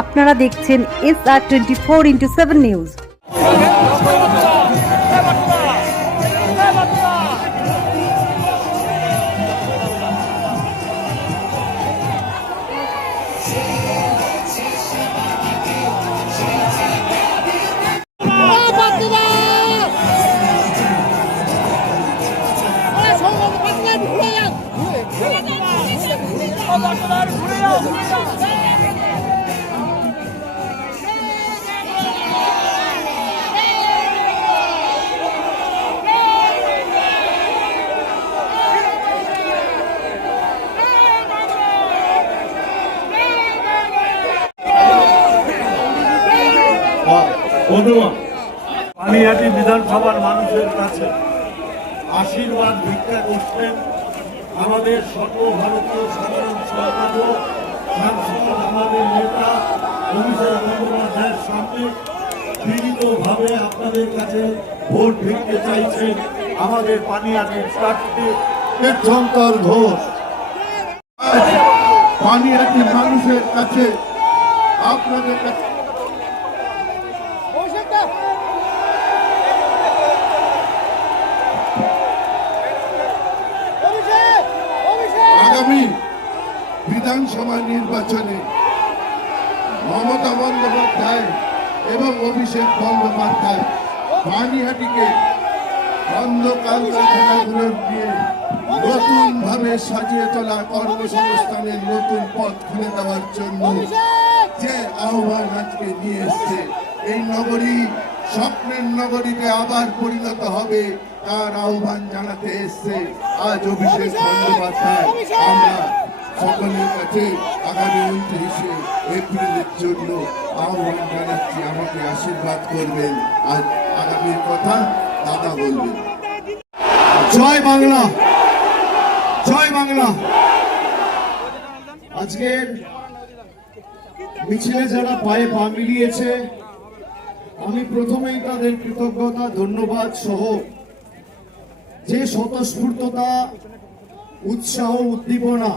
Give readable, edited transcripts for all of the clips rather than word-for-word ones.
আপনারা দেখছেন SR24x7 news. Panihati বিধানসভার মানুষের কাছে আশীর্বাদ ভিক্ষা করছেন আমাদের সর্বভারতীয় সাধারণ সম্পাদক সাংসদ আমাদের নেতা অভিষেক বন্দ্যোপাধ্যায়ের সামনে বিনীতভাবে আপনাদের কাছে ভোট ভিক্ষে চাইছেন আমাদের পানিহাটির প্রার্থী তীর্থঙ্কর ঘোষ। পানিহাটির মানুষের কাছে আপনাদের কাছে আগামী বিধানসভা নির্বাচনে মমতা বন্দ্যোপাধ্যায় এবং অভিষেক বন্দ্যোপাধ্যায় পানিহাটিকে অন্ধকার কারখানাগুলোর দিয়ে নতুন ভাবে সাজিয়ে তোলা কর্মসংস্থানের নতুন পথ খুলে দেওয়ার জন্য যে আহ্বান আজকে নিয়ে এসছে, এই নগরী স্বপ্নের নগরীতে আবার পরিণত হবে তার আহ্বান জানাতে এসছে আজ অভিষেক বন্দ্যোপাধ্যায়। আমরা সকলের কাছে আগামী 29শে এপ্রিলের জন্য আহ্বান জানাচ্ছি, আমাকে আশীর্বাদ করবেন। আজ আগামীর কথা দাদা বলবেন। জয় বাংলা, জয় বাংলা। আজকের মিছিলে যারা পায়ে পা মিলিয়েছে, আমি প্রথমেই তাদের কৃতজ্ঞতা ধন্যবাদ সহ যে স্বতঃস্ফূর্ততা, উৎসাহ, উদ্দীপনা,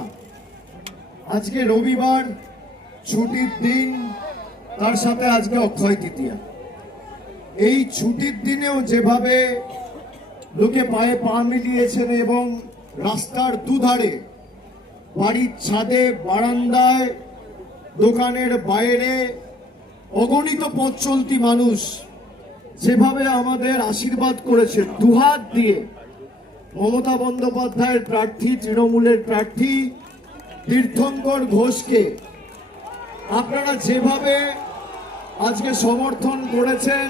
আজকে রবিবার ছুটির দিন, তার সাথে আজকে অক্ষয় তৃতীয়া, এই ছুটির দিনেও যেভাবে লোকে পায়ে পা মিলিয়েছেন এবং রাস্তার দুধারে, বাড়ির ছাদে, বারান্দায়, দোকানের বাইরে অগণিত পথ চলতি মানুষ যেভাবে আমাদের আশীর্বাদ করেছে দুহাত দিয়ে, মমতা বন্দ্যোপাধ্যায়ের প্রার্থী, তৃণমূলের প্রার্থী তীর্থঙ্কর ঘোষকে আপনারা যেভাবে আজকে সমর্থন করেছেন,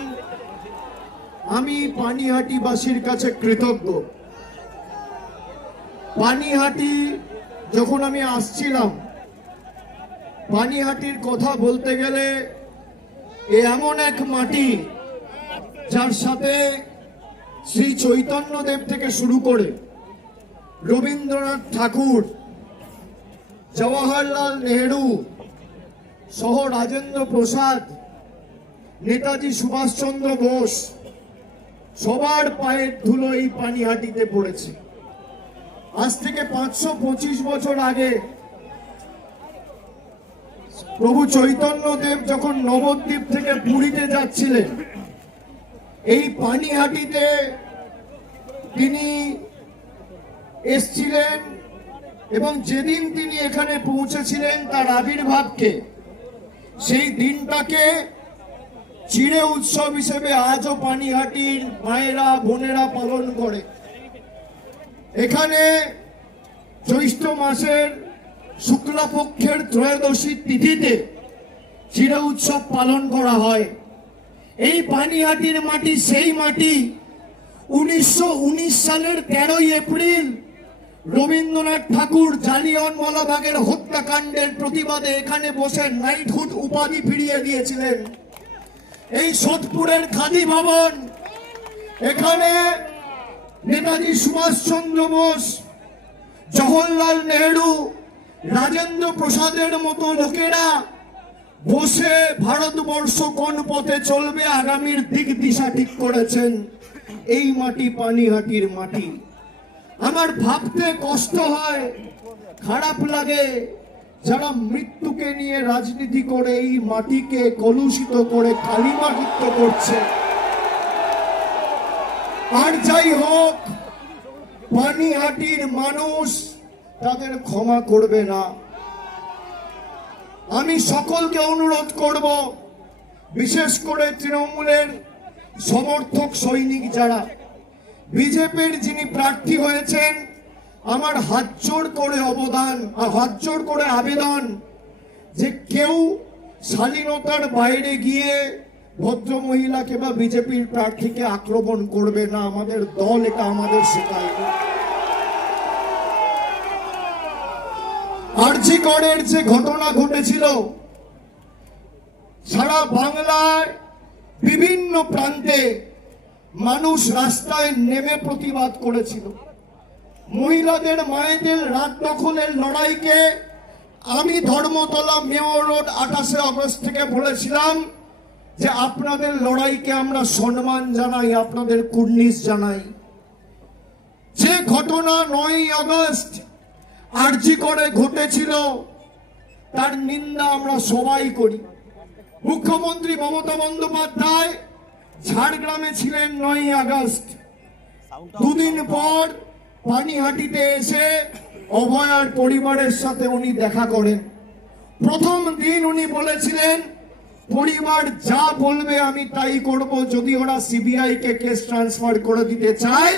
আমি পানিহাটিবাসীর কাছে কৃতজ্ঞ। পানিহাটি যখন আমি আসছিলাম, পানিহাটির কথা বলতে গেলে এমন এক মাটি যার সাথে শ্রী চৈতন্যদেব থেকে শুরু করে রবীন্দ্রনাথ ঠাকুর, জওয়াহরলাল নেহেরু সহ রাজেন্দ্র প্রসাদ, নেতাজি সুভাষচন্দ্র বোস, সবার পায়ের ধুলো এই পানিহাটিতে পড়েছে। আজ থেকে 525 বছর আগে প্রভু চৈতন্যদেব যখন নবদ্বীপ থেকে পুরীতে যাচ্ছিলেন, এই পানিহাটিতে তিনি এসছিলেন এবং যেদিন তিনি এখানে পৌঁছেছিলেন তার আবির্ভাবকে, সেই দিনটাকে চিড়ে উৎসব হিসেবে আজও পানিহাটির মায়েরা, বোনেরা পালন করে। এখানে জ্যৈষ্ঠ মাসের শুক্লাপক্ষের ত্রয়োদশী তিথিতে চিড়ে উৎসব পালন করা হয়। এই পানিহাটির মাটি সেই মাটি 1919 সালের 13ই এপ্রিল রবীন্দ্রনাথ ঠাকুর জালিয়ানওয়ালাবাগের হত্যাকাণ্ডের প্রতিবাদে এখানে বসে নাইটহুড উপাধি ফিরিয়ে দিয়েছিলেন। এই সোদপুরের খাদি ভবন, এখানে নেতাজি সুভাষচন্দ্র বোস, জওহরলাল নেহেরু, রাজেন্দ্র প্রসাদের মতো লোকেরা বসে ভারতবর্ষ কোন পথে চলবে আগামীর দিক দিশা ঠিক করেছেন। এই মাটি পানিহাটির মাটি। আমার ভাবতে কষ্ট হয়, খারাপ লাগে যারা মৃত্যুকে নিয়ে রাজনীতি করে এই মাটিকে কলুষিত করে কালিমালিপ্ত করছে। আর যাই হোক, পানিহাটির মানুষ তাদের ক্ষমা করবে না। আমি সকলকে অনুরোধ করব, বিশেষ করে তৃণমূলের সমর্থক সৈনিক যারা, বিজেপির যিনি প্রার্থী হয়েছেন, আমার হাত জোড় করে আবেদন যে কেউ শালীনতার বাইরে গিয়ে ভদ্র মহিলাকে বা বিজেপির প্রার্থীকে আক্রমণ করবে না। আমাদের দল এটা আমাদের শেখায়নি। আরজি করের যে ঘটনা ঘটেছিল, সারা বাংলার বিভিন্ন প্রান্তে মানুষ রাস্তায় নেমে প্রতিবাদ করেছিল। মহিলাদের মায়েদের রাত দখলের লড়াইকে আমি ধর্মতলা মেয়র রোড 28 আগস্ট থেকে বলেছিলাম যে আপনাদের লড়াইকে আমরা সম্মান জানাই, আপনাদের কুর্নিশ জানাই। যে ঘটনা 9 আগস্ট আরজি করে ঘটেছিল তার নিন্দা আমরা সবাই করি। মুখ্যমন্ত্রী মমতা বন্দ্যোপাধ্যায় ঝাড়গ্রামে ছিলেন 9 আগস্ট। দুদিন পর পানিহাটিতে এসে অভয়ার পরিবারের সাথে উনি দেখা করেন। প্রথম দিন উনি বলেছিলেন পরিবার যা বলবে আমি তাই করব, যদি ওরা সিবিআই কে কেস ট্রান্সফার করে দিতে চায়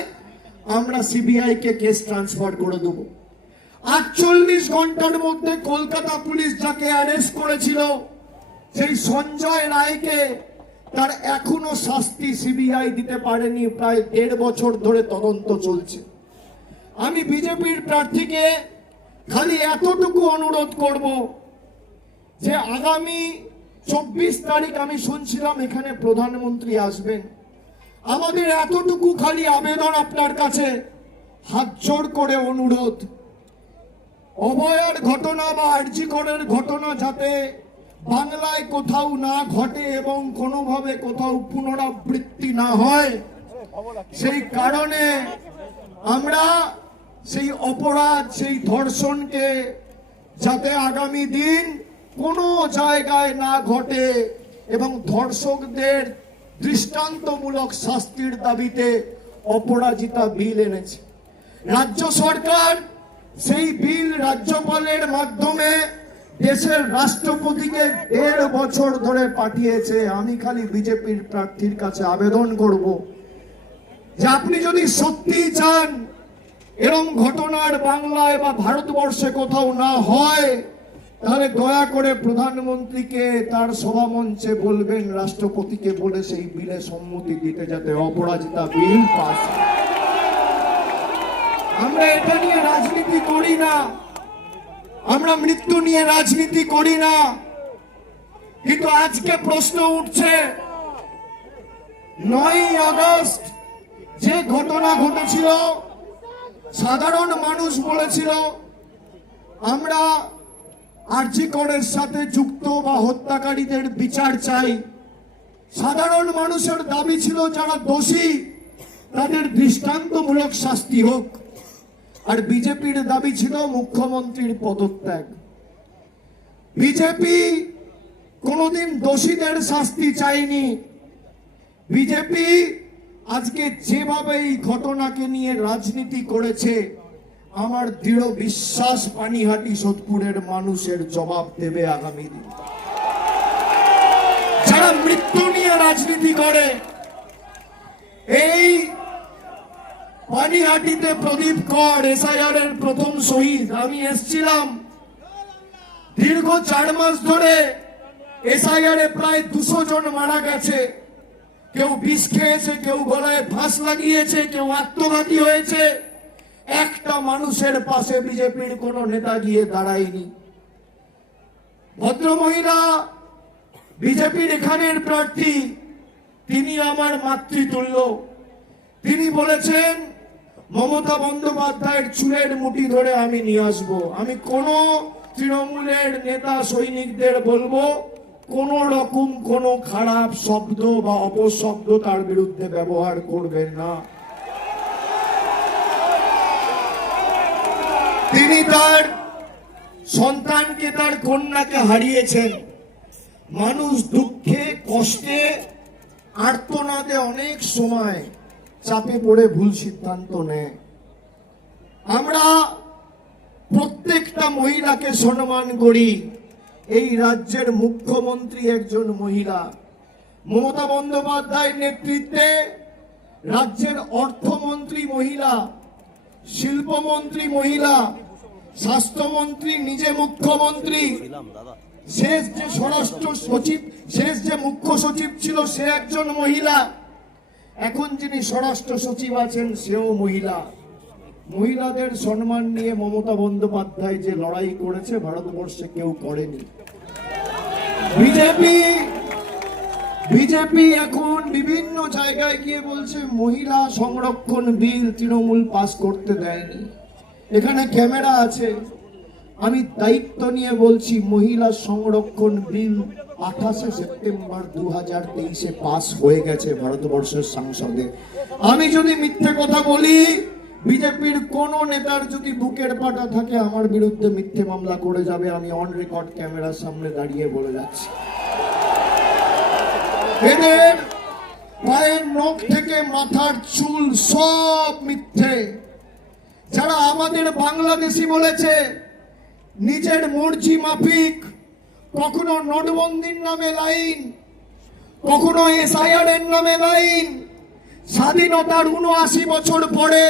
আমরা সিবিআই কে কেস ট্রান্সফার করে দেব। 48 ঘন্টার মধ্যে কলকাতা পুলিশ যাকে অ্যারেস্ট করেছিল সেই সঞ্জয় রায়কে তার এখনো শাস্তি সিবিআই দিতে পারেনি। প্রায় 1.5 বছর ধরে তদন্ত চলছে। আমি বিজেপির প্রার্থীকে খালি এতটুকু অনুরোধ করব যে আগামী 24 তারিখ আমি শুনছিলাম এখানে প্রধানমন্ত্রী আসবেন। আমাদের এতটুকু খালি আবেদন আপনার কাছে, হাত জোড় করে অনুরোধ, অভয়ার ঘটনা বা আরজি করের ঘটনা যাতে বাংলায় কোথাও না ঘটে এবং কোনোভাবে কোথাও পুনরাবৃত্তি না হয়, সেই কারণে আমরা সেই অপরাধ, সেই ধর্ষণকে যাতে আগামী দিন কোনো জায়গায় না ঘটে এবং ধর্ষকদের দৃষ্টান্তমূলক শাস্তির দাবিতে অপরাজিতা বিল এনেছে। রাজ্য সরকার সেই বিল রাজ্যপালের মাধ্যমে দেশের রাষ্ট্রপতিকে 1.5 বছর ধরে পাঠিয়েছে। আমি খালি বিজেপির প্রার্থীর কাছে আবেদন করব যে আপনি যদি সত্যি চান এরকম ঘটনার বাংলায় বা ভারতবর্ষে কোথাও না হয়, তাহলে দয়া করে প্রধানমন্ত্রীকে তার সভামঞ্চে বলবেন, রাষ্ট্রপতিকে বলে সেই বিলে সম্মতি দিতে, যাতে অপরাজিতা বিল পাস। আমরা এটা নিয়ে রাজনীতি করি না, আমরা মৃত্যু নিয়ে রাজনীতি করি না। কিন্তু আজকে প্রশ্ন উঠছে 9 আগস্ট যে ঘটনা ঘটেছিল, সাধারণ মানুষ বলেছিল আমরা আরজি করের সাথে যুক্ত বা হত্যাকারীদের বিচার চাই। সাধারণ মানুষের দাবি ছিল যারা দোষী তাদের দৃষ্টান্তমূলক শাস্তি হোক, আর বিজেপির দাবি ছিল মুখ্যমন্ত্রীর পদত্যাগ। বিজেপি কোনোদিন দোষীদের শাস্তি চায়নি। বিজেপি আজকে যেভাবে এই ঘটনাকে নিয়ে রাজনীতি করেছে, আমার দৃঢ় বিশ্বাস পানিহাটি সোদপুরের মানুষের জবাব দেবে আগামী দিন। যারা মৃত্যু নিয়ে রাজনীতি করে, এই পানিহাটিতে প্রদীপ কর এসআইআর এর প্রথম শহীদ, আমি এসেছিলাম। দীর্ঘ 4 মাস ধরে এসআইআর এ প্রায় 200 জন মারা গেছে। কেউ বিষ খেয়েছে, কেউ গলায় ফাঁস লাগিয়েছে, কেউ আত্মঘাতী হয়েছে। একটা মানুষের পাশে বিজেপির কোন নেতা গিয়ে দাঁড়ায়নি। ভদ্রমহিলা বিজেপির এখানের প্রার্থী, তিনি আমার মাতৃতুল্য। তিনি বলেছেন মমতা বন্দ্যোপাধ্যায়ের চুলের মুঠি ধরে আমি নিয়ে আসবো। আমি কোন তৃণমূলের নেতা সৈনিকদের বলবো কোন রকম কোন খারাপ শব্দ বা অপশব্দ তার বিরুদ্ধে ব্যবহার করবেন না। তিনি তার সন্তানকে, তার কন্যাকে হারিয়েছেন। মানুষ দুঃখে, কষ্টে, আর্তনাদে অনেক সময় চাপে পড়ে ভুল সিদ্ধান্ত নেয়। আমরা প্রত্যেকটা মহিলাকে সম্মান করি। এই রাজ্যের মুখ্যমন্ত্রী একজন মহিলা। মমতা বন্দ্যোপাধ্যায়ের নেতৃত্বে রাজ্যের অর্থমন্ত্রী মহিলা, শিল্পমন্ত্রী মহিলা, স্বাস্থ্যমন্ত্রী নিজে মুখ্যমন্ত্রী, শেষ যে স্বরাষ্ট্র সচিব, শেষ যে মুখ্য সচিব ছিল সে একজন মহিলা, এখন যিনি স্বরাষ্ট্র সচিব আছেন সেও মহিলা। মহিলাদের সম্মান নিয়ে মমতা বন্দ্যোপাধ্যায় যে লড়াই করেছে ভারতবর্ষে কেউ করেনি। বিজেপি এখন বিভিন্ন জায়গায় গিয়ে বলছে মহিলা সংরক্ষণ বিল তৃণমূল পাস করতে দেয়নি। এখানে ক্যামেরা আছে, আমি দায়িত্ব নিয়ে বলছি মহিলা সংরক্ষণ বিল 28 সেপ্টেম্বর 2023 পাস হয়ে গেছে ভারতবর্ষের সংসদে। আমি যদি মিথ্যে কথা বলি, বিজেপির কোন নেতার যদি বুকের পাটা থাকে আমার বিরুদ্ধে মিথ্যে মামলা করে যাবে। আমি অন রেকর্ড ক্যামেরার সামনে দাঁড়িয়ে বলে যাচ্ছি। এদের পায়ের নখ থেকে মাথার চুল সব মিথ্যে। যারা আমাদের বাংলাদেশি বলেছে, নিজের মর্জি মাফিক, কখনো নোটবন্দির নামে লাইন, কখনো এসআইআর এর নামে লাইন, স্বাধীনতার 79 বছর পরে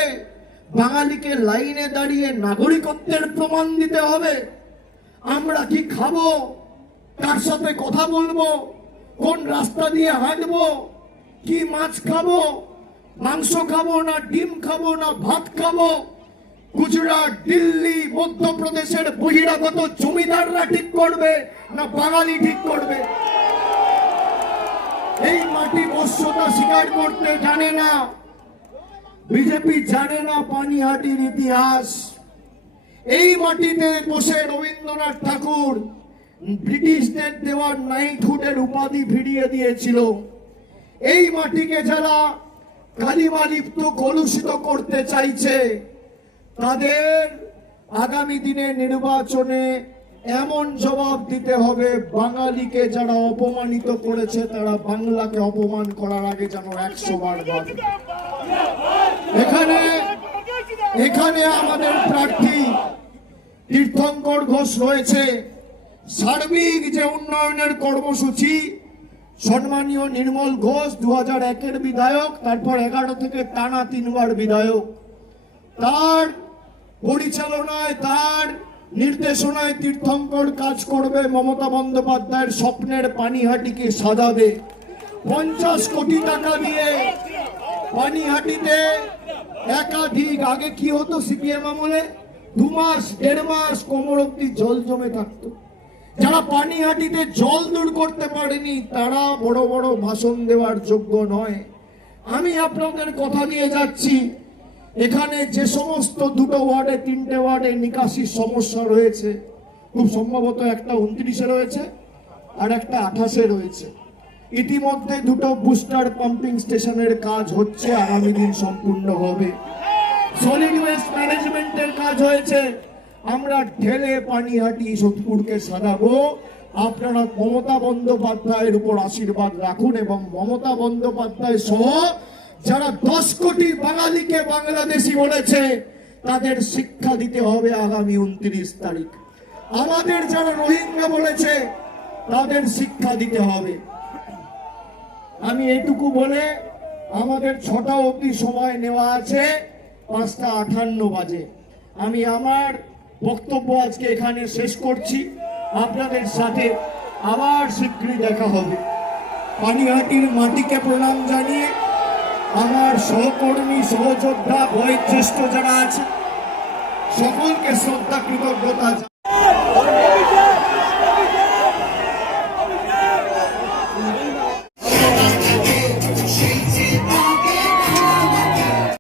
বাঙালিকে লাইনে দাঁড়িয়ে নাগরিকত্বের প্রমাণ দিতে হবে। আমরা কি খাবো, কার সাথে কথা বলবো, কোন রাস্তা দিয়ে হাঁটবো, কি মাছ খাবো, মাংস খাবো না ডিম খাবো না ভাত খাবো, গুজরাট, দিল্লি, মধ্যপ্রদেশের বহিরাগত জমিদাররা ঠিক করবে না বাঙালি ঠিক করবে? এই মাটি বশ্যতা স্বীকার করতে জানে না। বিজেপি জানে না পানিহাটির ইতিহাস। এই মাটিতে বসে রবীন্দ্রনাথ ঠাকুর ব্রিটিশদের দেওয়া নাইটহুডের উপাধি ফিরিয়ে দিয়েছিল। এই মাটিকে যারা কালিমালিপ্ত, কলুষিত করতে চাইছে তাদের আগামী দিনে নির্বাচনে এমন জবাব দিতে হবে, বাঙালিকে যারা অপমানিত করেছে তারা বাংলাকে অপমান করার আগে যেন 100 বার ভাবে। এখানে আমাদের প্রার্থী তীর্থঙ্কর ঘোষ রয়েছে। সার্বিক যে উন্নয়নের কর্মসূচি, সম্মানীয় নির্মল ঘোষ 2001-এর বিধায়ক, তারপর 11 থেকে টানা 3 বার বিধায়ক, তার পরিচালনায়, তার নির্দেশনায় তীর্থঙ্কর কাজ করবে। মমতা বন্দ্যোপাধ্যায়ের স্বপ্নের পানিহাটিকে সাজাবে। 50 কোটি টাকা দিয়ে পানিহাটিতে একাধিক, আগে কি হতো সিপিএম আমলে 2 মাস 1.5 মাস কোমর অব্দি জল জমে থাকতো। যারা পানিহাটিতে জল দূর করতে পারেনি তারা বড় বড় ভাষণ দেওয়ার যোগ্য নয়। আমি আপনাদের কথা দিয়ে যাচ্ছি, এখানে যে সমস্ত 2টো ওয়ার্ডে 3টে ওয়ার্ডে নিকাশির সমস্যা রয়েছে, খুব সম্ভবত একটা 29-এ রয়েছে আর একটা 28-এ রয়েছে। ইতিমধ্যে 2টো বুস্টার পাম্পিং স্টেশনের কাজ হচ্ছে, আগামী দিন সম্পূর্ণ হবে। সলিড ওয়েস্ট ম্যানেজমেন্টের কাজ হয়েছে। আমরা ঢেলে পানিহাটি সোদপুরকে সাজাবো। আপনারা মমতা বন্দ্যোপাধ্যায়ের উপর আশীর্বাদ রাখুন এবং মমতা বন্দ্যোপাধ্যায় সহ যারা 10 কোটি বাঙালিকে বাংলাদেশি বলেছে তাদের শিক্ষা দিতে হবে আগামী 29 তারিখ। আমাদের যারা রোহিঙ্গা বলেছে তাদের শিক্ষা দিতে হবে। আমি এটুকু বলে, আমাদের 6টা অবধি সময় নেওয়া আছে, 5:58 বাজে। আমি আমার বক্তব্য আজকে এখানে শেষ করছি। আপনাদের সাথে আবার শীঘ্রই দেখা হবে। পানিহাটির মাটিকে প্রণাম জানিয়ে আমার সহকর্মী, সহযোদ্ধা, বয়োজ্যেষ্ঠ যারা আছে সকলকে শ্রদ্ধা, কৃতজ্ঞতা।